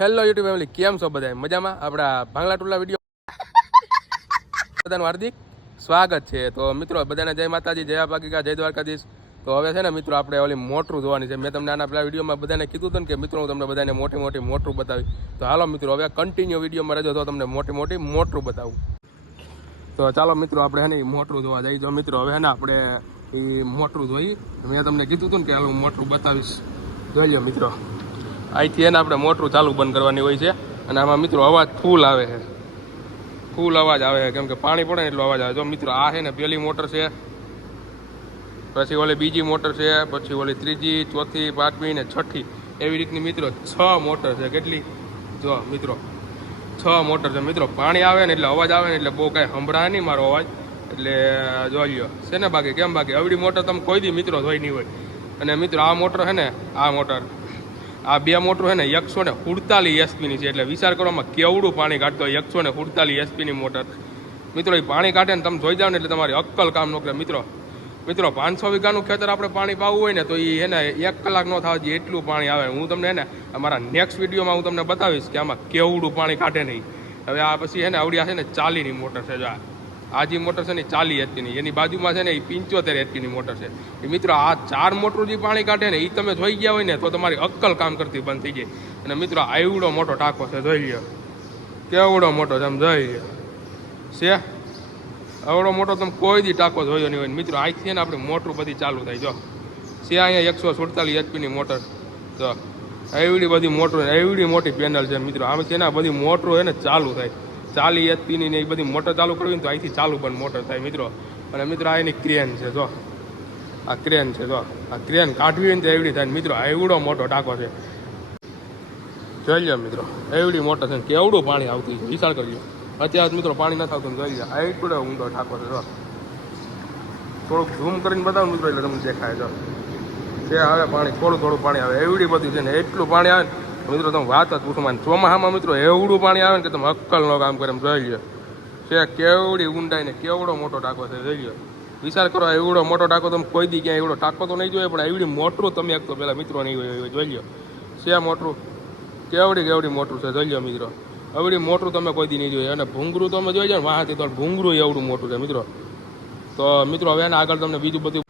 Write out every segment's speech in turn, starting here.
Hello YouTube family, કેમ છો બધા? મજામાં? આપણા ભાંગલા ટુલા વિડીયો બધાનું હાર્દિક સ્વાગત છે. તો મિત્રો બધાને જય માતાજી, જય પાકિકા, જય દ્વારકાધીશ. તો હવે છે ને મિત્રો આપણે ઓલી મોટરું જોવાની છે. મેં તમને આના પેલા વિડીયોમાં બધાને કીધું હતું ને કે મિત્રો હું તમને બધાને મોટી મોટી મોટરું બતાવી. તો હાલો મિત્રો હવે કન્ટિન્યુ વિડીયોમાં રહેજો તો તમને મોટી મોટી મોટરું બતાવું. તો ચાલો મિત્રો આપણે હે ને મોટરું જોવા જઈએ. જો મિત્રો હવે હે ને આપણે એ મોટરું જોઈ. મેં તમને કીધું હતું ને કે હાલ હું મોટરું બતાવીશ. જોઈ લો મિત્રો, અહીંથી એને આપણે મોટરું ચાલુ બંધ કરવાની હોય છે. અને આમાં મિત્રો અવાજ ફૂલ આવે છે, ફૂલ અવાજ આવે છે, કેમ કે પાણી પડે ને એટલો અવાજ આવે. જો મિત્રો આ છે ને પહેલી મોટર છે, પછી ઓલી બીજી મોટર છે, પછી ઓલી ત્રીજી, ચોથી, પાંચમી ને છઠ્ઠી, એવી રીતની મિત્રો 6 મોટર છે. કેટલી? જો મિત્રો 6 મોટર છે. મિત્રો પાણી આવે ને એટલે અવાજ આવે ને એટલે બહુ કાંઈ સંભળાય નહીં મારો અવાજ, એટલે જોઈ લ્યો છે ને. બાકી કેમ બાકી અવડી મોટર તમે કોઈ દી મિત્રો જોઈ નહીં હોય. અને મિત્રો આ મોટર છે ને, આ મોટર, આ બે મોટર છે ને 147 એસપીની છે. એટલે વિચાર કરવામાં કેવડું પાણી કાઢતો હોય 147 એસપીની મોટર. મિત્રો એ પાણી કાઢે ને તમે જોઈ જાવ ને એટલે તમારી અક્કલ કામ ન કરે. મિત્રો 500 વીઘાનું ખેતર આપણે પાણી પાવું હોય ને તો એ એને 1 કલાક ન થવા જોઈએ એટલું પાણી આવે. હું તમને એને અમારા નેક્સ્ટ વિડીયોમાં હું તમને બતાવીશ કે આમાં કેવડું પાણી કાઢે નહીં. હવે આ પછી એને આવડી છે ને 40ની મોટર છે. જો આ જે મોટર છે ને 40 એચપીની, એની બાજુમાં છે ને એ 75 એચપીની મોટર છે. એ મિત્રો આ 4 મોટરો જે પાણી કાઢે ને એ તમે જોઈ ગયા હોય ને તો તમારી અક્કલ કામ કરતી બંધ થઈ જાય. અને મિત્રો આવડો મોટો ટાંકો છે, જોઈ લ્યો કેવડો મોટો છે, આમ જોઈ લ્યો છે. આવડો મોટો તમે કોઈ દી ટાંકો જોયો નહીં હોય. મિત્રો અહીંથી ને આપણે મોટરું બધી ચાલુ થાય. જો છે અહીંયા 147 એચપીની મોટર. જો એવડી બધી મોટર, એવડી મોટી પેનલ છે મિત્રો. આમ છે ને બધી મોટરો છે ને ચાલુ થાય. 40 એચપીની ને એ બધી મોટર ચાલુ કરવી ને તો અહીંથી ચાલુ બંધ મોટર થાય મિત્રો. અને મિત્રો આ એની ક્રેન છે. જો આ ક્રેન છે. જો આ ક્રેન કાઢવી હોય ને તો એવડી થાય. મિત્રો એવડો મોટો ટાંકો છે, જોઈ લો મિત્રો એવડી મોટર છે. કેવડું પાણી આવતું છે વિચાર કરજો. અત્યારે મિત્રો પાણી નથી આવતું, જોઈ લો એટલો ઊંડો ટાંકો છે. જો થોડુંક ઝૂમ કરીને બતાવું મિત્રો એટલે તમને દેખાય. જો છે આવે પાણી, થોડું થોડું પાણી આવે, એવડી બધી છે ને એટલું પાણી આવે ને મિત્રો તમે વાત જ પૂછો. માં ચોમાસામાં મિત્રો એવડું પાણી આવે ને કે તમે અક્કલનો કામ કરે એમ. જોઈ લો છે કેવડી ઊંડાઈ ને કેવડો મોટો ટાંકો છે. જોઈ લો વિચાર કરો, એવડો મોટો ટાંકો તમે કોઈ દી ક્યાંય એવડો ટાંકો તો નહીં જોઈએ, પણ એવડી મોટરું તમે એક તો પેલા મિત્રો નહીં હોય. જોઈ લો છે મોટરું કેવડી મોટું છે. જોઈ લો મિત્રો એવડી મોટરું તમે કોઈ દી નહીં જોઈએ. અને ભૂંગરું તમે જોઈ જાઓ ને વાહાથી તો ભૂંગરું એવડું મોટું છે મિત્રો. તો મિત્રો હવે એને આગળ તમને બીજું બધું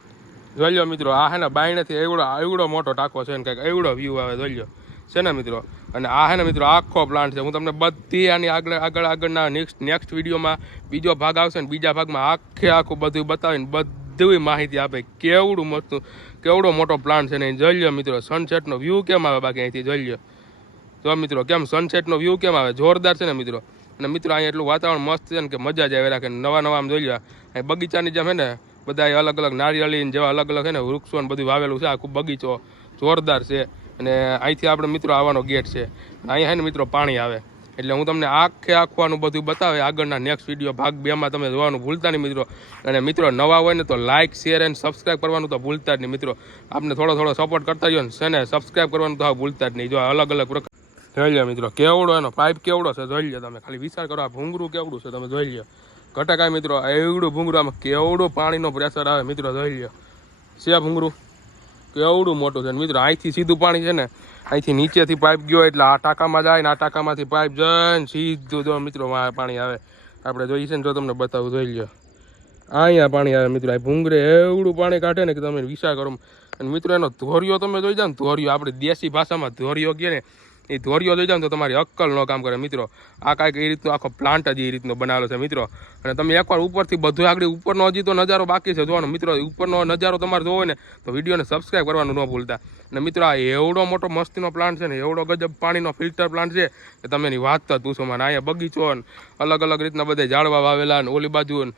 જોઈ લો મિત્રો. આ હે ને બાયણેથી એવડો મોટો ટાંકો છે ને કંઈક એવડો વ્યૂ આવે. જોઈ લો છે ને મિત્રો. અને આ હે ને મિત્રો આખો પ્લાન્ટ છે. હું તમને બધી આની આગળના નેક્સ્ટ વિડીયોમાં બીજો ભાગ આવશે ને બીજા ભાગમાં આખું બધું બતાવીને બધી માહિતી આપે કેવડો મોટો પ્લાન્ટ છે ને. જોઈ લો મિત્રો સનસેટનો વ્યૂ કેમ આવે બાકી અહીંથી. જોઈ લો જો મિત્રો કેમ સનસેટનો વ્યૂ કેમ આવે, જોરદાર છે ને મિત્રો. અને મિત્રો અહીંયા એટલું વાતાવરણ મસ્ત છે ને કે મજા જ આવે રાખે. નવા આમ જોઈ લો અહીં બગીચાની જેમ છે ને બધા અલગ અલગ નારિયેળી જેવા અલગ અલગ છે ને વૃક્ષો ને બધું વાવેલું છે. આખું બગીચો જોરદાર છે. અને અહીંથી આપણે મિત્રો આવવાનો ગેટ છે. અહીંયા છે ને મિત્રો પાણી આવે. એટલે હું તમને આખું બધું બતાવે આગળના નેક્સ્ટ વિડીયો ભાગ 2માં તમે જોવાનું ભૂલતા નહીં મિત્રો. અને મિત્રો નવા હોય ને તો લાઇક, શેર એન્ડ સબસ્ક્રાઈબ કરવાનું તો ભૂલતા જ નહીં મિત્રો. આપને થોડો સપોર્ટ કરતા રહ્યો ને સબસ્ક્રાઈબ કરવાનું તો ભૂલતા જ નહીં. જો અલગ અલગ પ્રકાર જોઈ લો મિત્રો કેવડો એનો પાઇપ કેવડો છે. જોઈ લો તમે ખાલી વિચાર કરો. આ ભૂંગરું કેવડું છે તમે જોઈ લો. ઘટકાય મિત્રો એવડું ભૂંગરું, આમાં કેવડું પાણીનો પ્રેશર આવે મિત્રો. જોઈ લો છે ભૂંગરું કેવડું મોટું છે મિત્રો. અહીંથી સીધું પાણી છે ને અહીંથી નીચેથી પાઇપ ગયો એટલે આ ટાંકામાં જાય ને આ ટાંકામાંથી પાઇપ જઈને સીધું જો મિત્રો પાણી આવે. આપણે જોઈએ છે ને જો તમને બતાવું. જોઈ લો અહીંયા પાણી આવે મિત્રો. આ ભૂંગરે એવડું પાણી કાઢે ને કે તમે વિચાર કરો. અને મિત્રો એનો ધોરિયો તમે જોઈ જાઓ ને, ધોરિયો આપણે દેશી ભાષામાં ધોરિયો કહે ને, એ ધોરિયો જોઈ જાવ તો તમારી અક્કલ ન કામ કરે મિત્રો. આ કાંઈક એ રીતનો આખો પ્લાન્ટ જ એ રીતનો બનાવેલો છે મિત્રો. અને તમે એકવાર ઉપરથી બધું આગળ ઉપરનો હજી તો નજારો બાકી છે જોવાનો મિત્રો. ઉપરનો નજારો તમારે જોવો ને તો વિડીયોને સબસ્ક્રાઈબ કરવાનું ન ભૂલતા. અને મિત્રો આ એવડો મોટો મસ્તીનો પ્લાન્ટ છે ને, એવડો ગજબ પાણીનો ફિલ્ટર પ્લાન્ટ છે કે તમે એની વાત જ પૂછો માં. અહીંયા બગીચો ને અલગ અલગ રીતના બધા ઝાડવા વાવેલા ને ઓલી બાજુ ને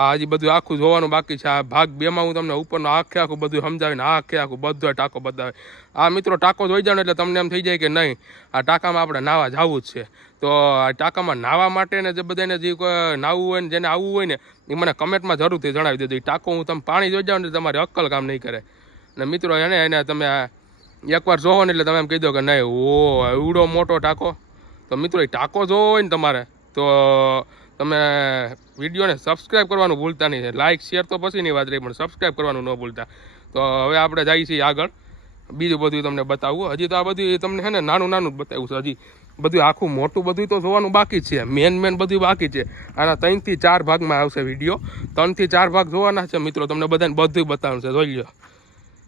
આ હજી બધું આખું જોવાનું બાકી છે. આ ભાગ 2માં હું તમને ઉપરનો આખું બધું સમજાવીને આખું બધો ટાંકો બતાવે. આ મિત્રો ટાંકો જોઈ જાવ ને એટલે તમને એમ થઈ જાય કે નહીં આ ટાંકામાં આપણે નાહવા જવું જ છે. તો આ ટાંકામાં નાહવા માટે ને જે બધાને જે નાહવું હોય ને જેને આવવું હોય ને એ મને કમેન્ટમાં જરૂરથી જણાવી દેજો. એ ટાંકો હું તમે પાણી જોઈ જાવ ને તમારી અક્કલ કામ નહીં કરે. અને મિત્રો એને તમે એકવાર જોવો ને એટલે તમે એમ કહી દો કે નહીં ઓ એવડો મોટો ટાંકો. તો મિત્રો એ ટાંકો જોવો હોય ને તમારે તો તમે વિડીયોને સબસ્ક્રાઈબ કરવાનું ભૂલતા નહીં. લાઇક શેર તો પછીની વાત રહી, પણ સબસ્ક્રાઈબ કરવાનું ન ભૂલતા. તો હવે આપણે જઈએ છીએ આગળ બીજું બધું તમને બતાવવું. હજી તો આ બધું તમને છે ને નાનું જ બતાવ્યું છે. હજી બધું આખું મોટું બધું તો જોવાનું બાકી છે, મેન બધું બાકી છે. આના 3 થી 4 ભાગમાં આવશે વિડીયો. 3 થી 4 ભાગ જોવાના છે મિત્રો, તમને બધાને બધું બતાવવાનું છે. જોઈ લો,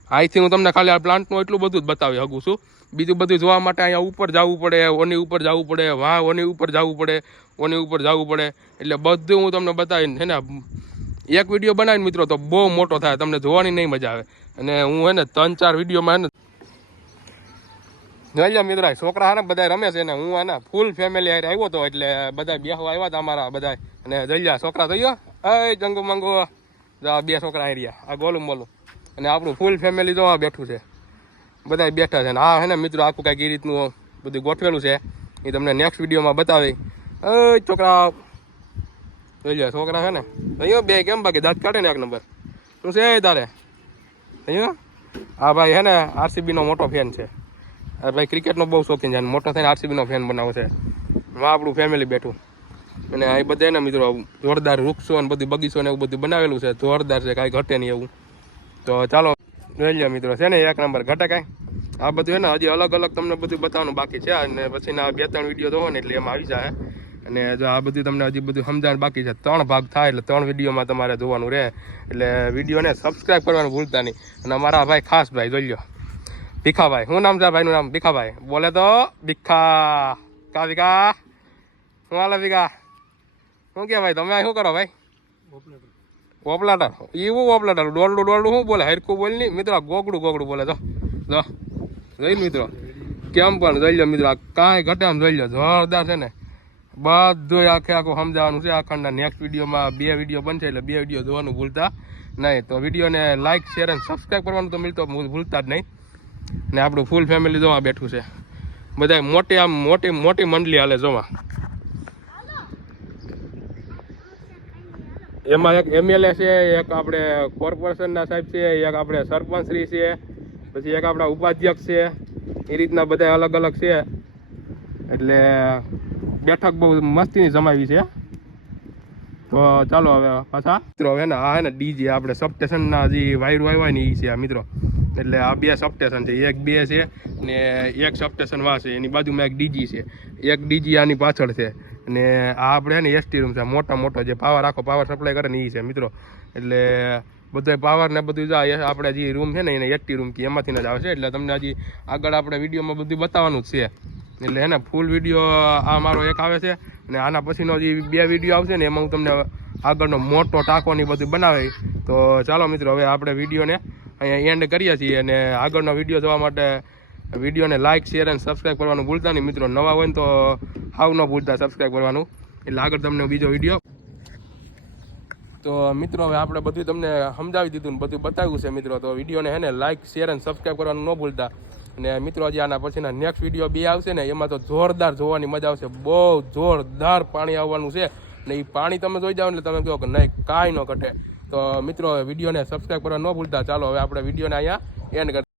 અહીંથી હું તમને ખાલી આ પ્લાન્ટનું એટલું બધું જ બતાવી શકું છું. બીજું બધું જોવા માટે અહીંયા ઉપર જવું પડે, ઓની ઉપર જવું પડે, ઓની ઉપર જવું પડે, ઓની ઉપર જવું પડે. એટલે બધું હું તમને બતાવીને છે ને એક વિડીયો બનાવીને મિત્રો તો બહુ મોટો થાય, તમને જોવાની નહીં મજા આવે. અને હું હે ને 3-4 વિડીયોમાં હે ને જોઈ લો મિત્રો, છોકરા હા ને બધા રમે છે ને હું આના ફૂલ ફેમિલી હારે આવ્યો હતો, એટલે બધા બેહવા આવ્યા હતા અમારા બધા. અને જોઈ લો છોકરા જોઈ એ જંગુ મંગુ, 2 છોકરા આવી રહ્યા, આ ગોલું મોલું. અને આપણું ફૂલ ફેમિલી તો બેઠું છે, બધા બેઠા છે. અને હા હે ને મિત્રો આખું કાંઈક એ રીતનું બધું ગોઠવેલું છે, એ તમને નેક્સ્ટ વિડીયોમાં બતાવી. છોકરા જોઈ લો, છોકરા છે ને અહીંયા 2 કેમ બાકી દાંત કાઢે ને 1 નંબર. શું છે તારે અહીંયા? હા ભાઈ હે ને RCBનો મોટો ફેન છે ભાઈ, ક્રિકેટનો બહુ શોખીન છે, મોટો થઈને RCBનો ફેન બનાવે છે. આપણું ફેમિલી બેઠું. અને આ બધા ને મિત્રો જોરદાર વૃક્ષો અને બધી બગીચો ને એવું બધું બનાવેલું છે, જોરદાર છે, કાંઈ ઘટે નહીં એવું. તો ચાલો જોઈ લો મિત્રો, છે ને 1 નંબર, ઘટે કાંઈ. આ બધું છે ને હજી અલગ અલગ તમને બધું બતાવવાનું બાકી છે. અને પછીના 2-3 વિડીયો જોવો ને એટલે એમાં આવી જાય. અને જો આ બધું તમને હજી બધું સમજાવવાનું બાકી છે. 3 ભાગ થાય એટલે 3 વિડીયોમાં તમારે જોવાનું રહે. એટલે વિડીયોને સબસ્ક્રાઈબ કરવાનું ભૂલતા નહીં. અને અમારા ભાઈ ખાસ ભાઈ જોઈ લો, ભીખાભાઈ. શું નામ છે ભાઈનું નામ? ભીખાભાઈ. બોલે તો ભીખા કા ભીખા, શું હાલે ભીખા? શું કે ભાઈ તમે શું કરો ભાઈ? ઓપલાટર. એવું ઓપલાટર ડોલડું શું બોલે? હરખું બોલ નહીં મિત્રો, ગોગડું બોલે. તો જોઈ મિત્રો કેમ પણ જોઈ લો મિત્રો, કાંઈ ઘટે આમ જોઈ લો, જોરદાર છે ને. બધું આખું સમજાવવાનું છે. આખંડના નેક્સ્ટ વિડીયોમાં 2 વિડીયો બનશે, એટલે 2 વિડીયો જોવાનું ભૂલતા નહીં. તો વિડીયોને લાઇક શેર અને સબસ્ક્રાઈબ કરવાનું તો મિલતો ભૂલતા જ નહીં. ને આપણું ફૂલ ફેમિલી જોવા બેઠું છે, બધા મોટી મંડળી હાલે જોવા. એમાં એક MLA છે, એક આપણે કોર્પોરેશનના સાહેબ છે, એક આપણે સરપંચશ્રી છે, પછી એક આપણા ઉપાધ્યક્ષ છે. એ રીતના બધા અલગ અલગ છે. એટલે બેઠક બહુ મસ્તીની જમાવી છે. તો ચાલો હવે પાછા મિત્રો હવે ને આ હે ને DJ આપણે સબસ્ટેશનના જે વાયરો આવ્યા ને એ છે આ મિત્રો. એટલે આ 2 સબસ્ટેશન છે, 1-2 છે ને 1 સબસ્ટેશન વા છે, એની બાજુમાં એક DG છે, એક DG આની પાછળ છે. અને આ આપણે ને ST રૂમ છે, મોટો જે આખો પાવર સપ્લાય કરે ને એ છે મિત્રો. એટલે બધો પાવર ને બધું જાય આપણે જે રૂમ છે ને એને ST રૂમ કે એમાંથી જ આવશે. એટલે તમને હજી આગળ આપણે વિડીયોમાં બધું બતાવવાનું જ છે. એટલે હે ને ફૂલ વિડીયો આ મારો એક આવે છે, અને આના પછીનો જે 2 વિડીયો આવશે ને એમાં હું તમને આગળનો મોટો ટાંકો ને બધું બનાવી. તો ચાલો મિત્રો હવે આપણે વિડીયોને અહીંયા એન્ડ કરીએ છીએ. અને આગળનો વિડીયો જોવા માટે વિડીયોને લાઇક શેર અને સબસ્ક્રાઈબ કરવાનું ભૂલતા નહીં મિત્રો. નવા હોય ને તો હાવ ન ભૂલતા સબસ્ક્રાઈબ કરવાનું, એટલે આગળ તમને બીજો વિડીયો. તો મિત્રો હવે આપણે બધું તમને સમજાવી દીધું ને બધું બતાવ્યું છે મિત્રો. તો વિડીયોને હે ને લાઇક શેર અને સબસ્ક્રાઈબ કરવાનું ન ભૂલતા. અને મિત્રો હજી આના પછીના નેક્સ્ટ વિડીયો 2 આવશે ને એમાં તો જોરદાર જોવાની મજા આવશે, બહુ જોરદાર પાણી આવવાનું છે. ને એ પાણી તમે જોઈ જાઓ એટલે તમે કહો કે નહીં કાંઈ ન ઘટે. તો મિત્રો વિડીયોને સબસ્ક્રાઈબ કરવા ન ભૂલતા. ચાલો હવે આપણે વિડીયોને અહીંયા એન્ડ કરીએ.